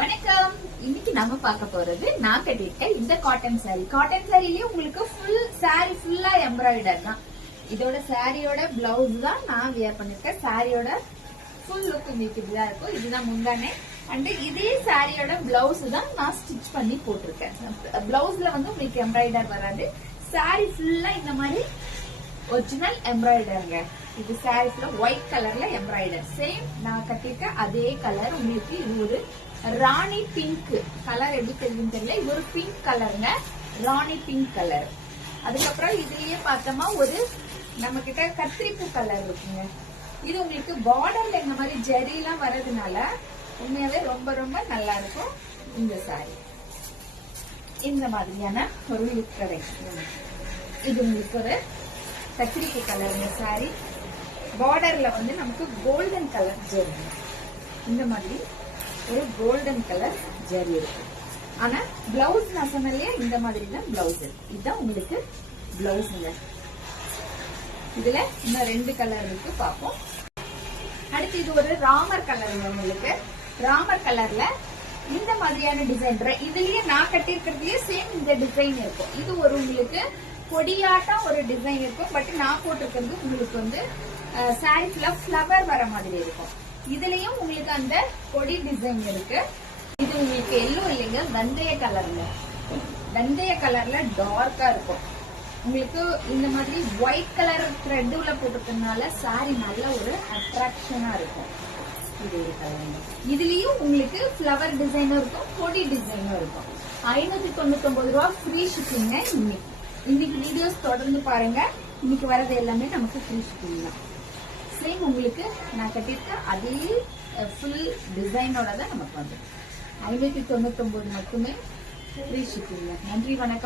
வணக்கம். இன்னைக்கு நம்ம பார்க்க போறது நான் கட்டிருக்க இந்த காட்டன் சாரி. காட்டன் சாரிலயே உங்களுக்கு ஃபுல் சாரி ஃபுல்லா எம்ப்ராய்டர் தான். இதோட சாரியோட பிளவுஸ் தான் நான் வியர் பண்ணிருக்கேன். சாரியோட ஃபுல் லுக் உங்களுக்கு இப்படிதான் இருக்கும். இதுதான் முந்தானே. அண்ட் இதே சாரியோட பிளவுஸ் தான் நான் ஸ்டிச் பண்ணி போட்டிருக்கேன். பிளவுஸ்ல வந்து உங்களுக்கு எம்ப்ராய்டர் வராது. சாரி ஃபுல்லா இந்த மாதிரி ஒரிஜினல் எம்ப்ராய்டருங்க. இது சாரி ஃபுல்லா ஒயிட் கலர்ல எம்ப்ராய்டர். சேம் நான் கட்டிருக்க அதே கலர். உங்களுக்கு இது ஒரு ராணி பிங்க் கலர். எப்படி தெரியுதுன்னு தெரியல. இது ஒரு பிங்க் கலருங்க. ராணி பிங்க் கலர். அதுக்கப்புறம் இதுலயே பார்த்தோமா ஒரு நம்ம கிட்ட கத்திரிப்பூ கலர் இருக்குங்க. இது உங்களுக்கு பார்டர்ல இந்த மாதிரி ஜெரி எல்லாம் வர்றதுனால உண்மையாவே ரொம்ப ரொம்ப நல்லா இருக்கும். இந்த சாரி இந்த மாதிரியான ஒரு லுக் கிடைக்கும். இது உங்களுக்கு ஒரு கத்திரிப்பூ கலருங்க சாரி. பார்டர்ல வந்து நமக்கு கோல்டன் கலர் ஜெரி, இந்த மாதிரி ஒரு கோல்டன் கலர் ஜெரி இருக்கு. ஆனா பிளவுஸ் நான் சொன்னலையே இந்த மாதிரி தான் பிளவுஸ் இருக்கு. இதுதான் உங்களுக்கு பிளவுஸ்ங்க. இதுல இன்னும் 2 கலர் இருக்கு, பாப்போம். அடுத்து இது ஒரு ராமர் கலருங்க. உங்களுக்கு ராமர் கலர்ல இந்த மாதிரியான டிசைன். இதுலயே நான் கட்டிருக்கிறதுலயே சேம் இந்த டிசைன் இருக்கும். இது ஒரு உங்களுக்கு கொடியாட்டா ஒரு டிசைன் இருக்கும். பட் நான் போட்டிருக்கிறது உங்களுக்கு வந்து சாரி ஃபுல்லா ஃபிளவர் வர மாதிரி இருக்கும். இதுலயும் உங்களுக்கு அந்த கொடி டிசைன் இருக்கு. இது உங்களுக்கு எல்லோ இல்லைங்க, வெந்தய கலர்ல. வெந்தய கலர்ல டார்க்கா இருக்கும். உங்களுக்கு இந்த மாதிரி ஒயிட் கலர் த்ரெட் உள்ள போட்டிருக்கனால சாரி நல்ல ஒரு அட்ராக்ஷனா இருக்கும். இது ஒரு கலர். இதுலயும் உங்களுக்கு ஃபிளவர் டிசைனும் இருக்கும், கொடி டிசைனும் இருக்கும். 599 ரூபா ஃப்ரீ ஷிப்பிங்க. இன்னைக்கு வீடியோஸ் தொடர்ந்து பாருங்க. இன்னைக்கு வரது எல்லாமே நமக்கு ஃப்ரீ ஷிப்பிங் தான். சேம் உங்களுக்கு நான் கட்டிருக்க அதே ஃபுல் டிசைனோட தான் நமக்கு வந்து 599 மட்டுமே ஃப்ரீ ஷிப்பிங். நன்றி, வணக்கம்.